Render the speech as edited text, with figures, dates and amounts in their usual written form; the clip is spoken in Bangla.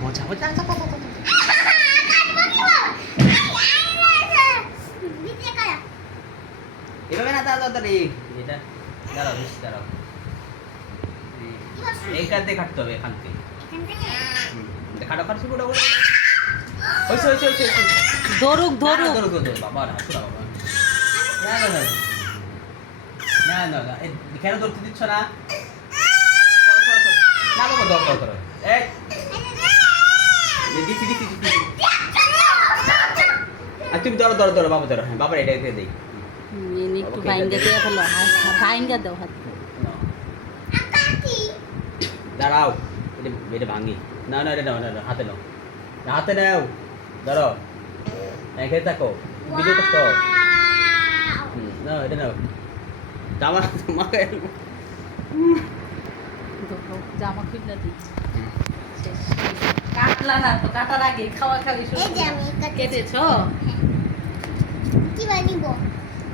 মজা মজা এভাবে না তাড়াতাড়ি এটা দাঁড়াও বেশি দাঁড়াও এইখান থেকে কাটতে হবে এখান থেকে খাটো খাটো শুরু করো ওইসে ওইসে ওইসে ধরুক ধরুক ধরো ধরো বাবা না শোনা বাবা না না না না না না কেন ধরতে দিচ্ছ না না বাবা ধর ধর ধরো এই দিচ্ছি দিচ্ছি আর তুমি ধরো ধরো ধরো বাবা ধরো হ্যাঁ বাবার এটা দিয়ে দিই একটু ভাইঙ্গা দিয়ে ফেলো ভাইঙ্গা দাও হাত দাঁড়াও এটা এটা ভাঙি না না এটা নাও না হাতে নাও না হাতে নাও ধরো এখানে থাকো ভিডিও করতো না এটা নাও জামা তোমাকে জামা খুলে দিচ্ছি কাটলা না তো কাটার আগে খাওয়া খাওয়ি শুরু কেটেছো